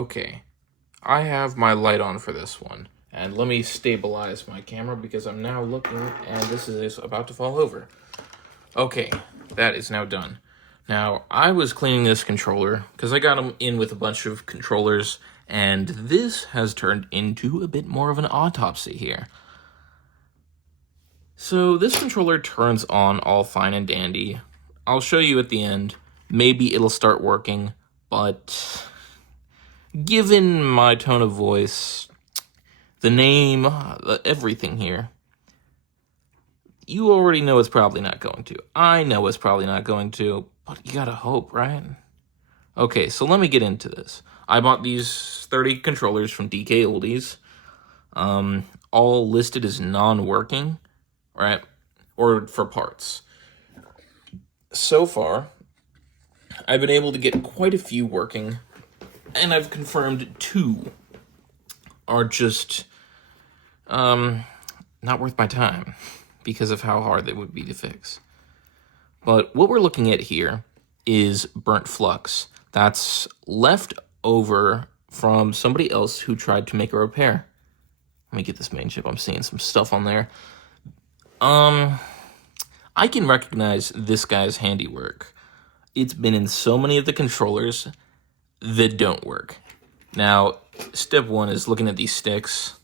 Okay, I have my light on for this one. And let me stabilize my camera because I'm now looking and this is about to fall over. Okay, that is now done. Now, I was cleaning this controller because I got them in with a bunch of controllers, and this has turned into a bit more of an autopsy here. So this controller turns on all fine and dandy. I'll show you at the end. Maybe it'll start working, but given my tone of voice, the name, everything here, you already know it's probably not going to. I know it's probably not going to, but you gotta hope, right? Okay, so let me get into this. I bought these 30 controllers from DK Oldies, all listed as non-working, right? Or for parts. So far, I've been able to get quite a few working, and I've confirmed 2 are just, not worth my time because of how hard they would be to fix. But what we're looking at here is burnt flux. That's left over from somebody else who tried to make a repair. Let me get this main chip. I'm seeing some stuff on there. I can recognize this guy's handiwork. It's been in so many of the controllers that don't work. Now, step 1 is looking at these sticks.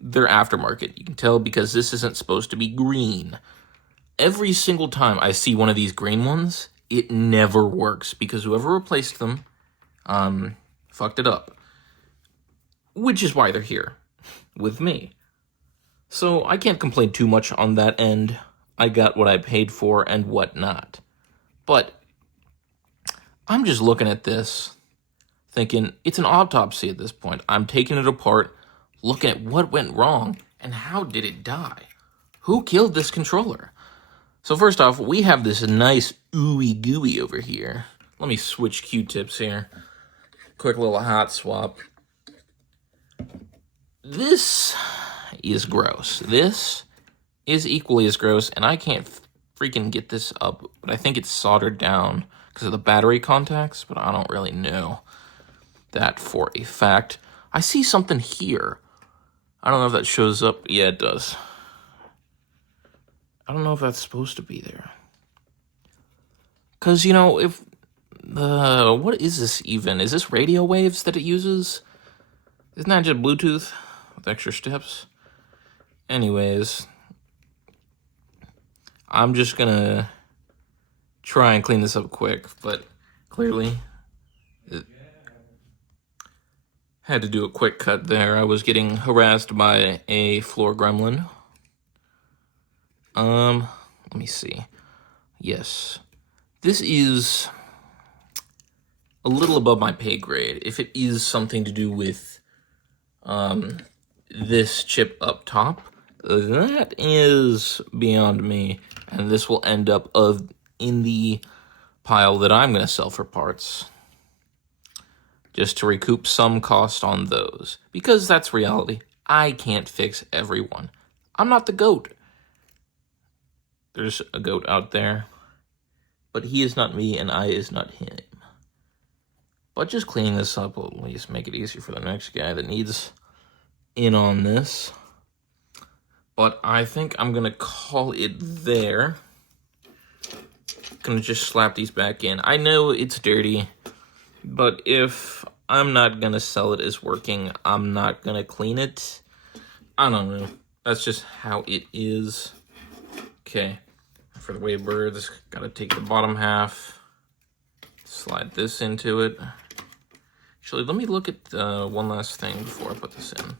They're aftermarket. You can tell because this isn't supposed to be green. Every single time I see one of these green ones, it never works because whoever replaced them fucked it up. Which is why they're here with me. So I can't complain too much on that end. I got what I paid for and whatnot. But I'm just looking at this thinking it's an autopsy at this point. I'm taking it apart, looking at what went wrong and how did it die. Who killed this controller? So first off, we have this nice ooey gooey over here. Let me switch Q-tips here. Quick little hot swap. This is gross. This is equally as gross, and I can't freaking get this up, but I think it's soldered down because of the battery contacts, but I don't really know that for a fact. I see something here. I don't know if that shows up. Yeah, it does. I don't know if that's supposed to be there. Because, you know, if what is this even? Is this radio waves that it uses? Isn't that just Bluetooth with extra steps? Anyways, I'm just gonna try and clean this up quick, but clearly it had to do a quick cut there. I was getting harassed by a floor gremlin. Let me see. Yes. This is a little above my pay grade. If it is something to do with this chip up top, that is beyond me. And this will end up in the pile that I'm going to sell for parts. Just to recoup some cost on those. Because that's reality. I can't fix everyone. I'm not the GOAT. There's a GOAT out there. But he is not me and I is not him. But just cleaning this up will at least make it easier for the next guy that needs in on this. But I think I'm going to call it there. Going to just slap these back in. I know it's dirty, but if I'm not going to sell it as working, I'm not going to clean it. I don't know. That's just how it is. Okay. For the wavebirds, got to take the bottom half, slide this into it. Actually, let me look at one last thing before I put this in.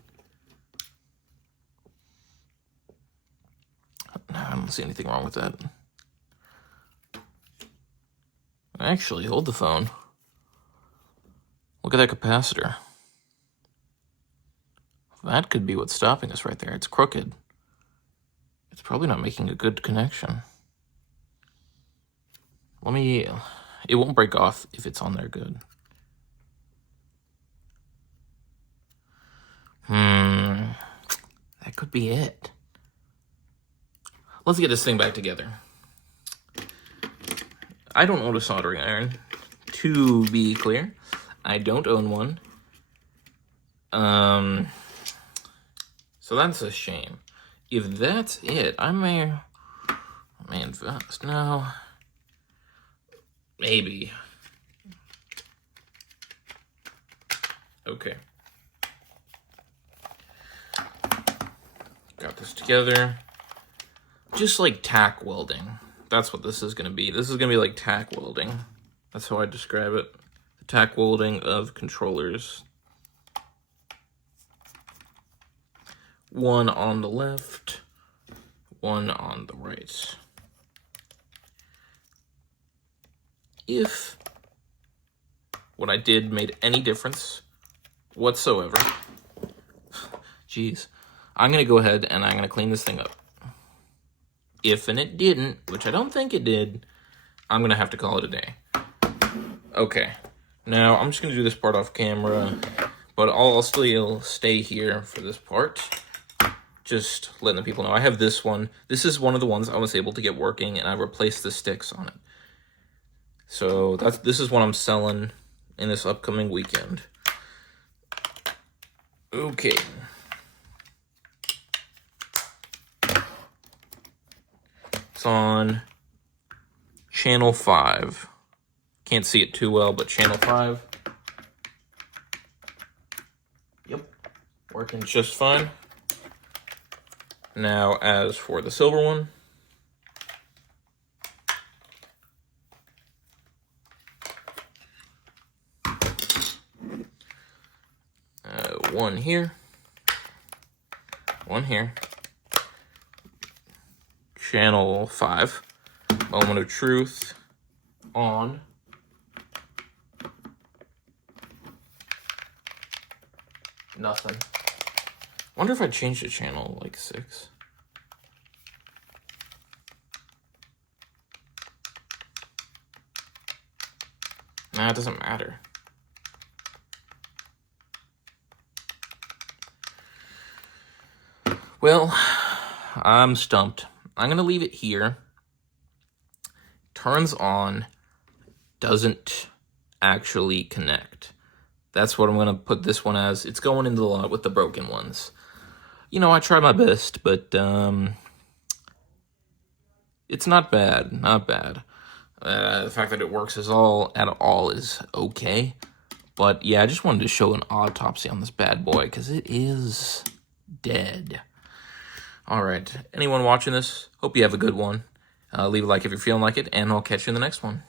No, I don't see anything wrong with that. Actually, hold the phone. Look at that capacitor. That could be what's stopping us right there. It's crooked. It's probably not making a good connection. It won't break off if it's on there good. That could be it. Let's get this thing back together. I don't own a soldering iron. To be clear, I don't own one. So that's a shame. If that's it, I may invest. No. Maybe. Okay. Got this together. Just like tack welding. That's what this is going to be. This is going to be like tack welding. That's how I describe it. The tack welding of controllers. One on the left, one on the right. If what I did made any difference whatsoever, geez, I'm going to go ahead and I'm going to clean this thing up. If and it didn't, which I don't think it did, I'm going to have to call it a day. Okay, now I'm just going to do this part off camera, but I'll still stay here for this part. Just letting the people know. I have this one. This is one of the ones I was able to get working, and I replaced the sticks on it. So this is what I'm selling in this upcoming weekend. Okay. It's on channel 5. Can't see it too well, but channel 5. Yep. Working just fine. Now, as for the silver one, one here, one here, channel 5, moment of truth, on, nothing. Wonder if I changed the channel like 6. Nah, it doesn't matter. Well, I'm stumped. I'm gonna leave it here. Turns on, doesn't actually connect. That's what I'm gonna put this one as. It's going into the lot with the broken ones. You know, I tried my best, but it's not bad, not bad. The fact that it works at all is okay. But yeah, I just wanted to show an autopsy on this bad boy, because it is dead. Alright, anyone watching this, hope you have a good one. Leave a like if you're feeling like it, and I'll catch you in the next one.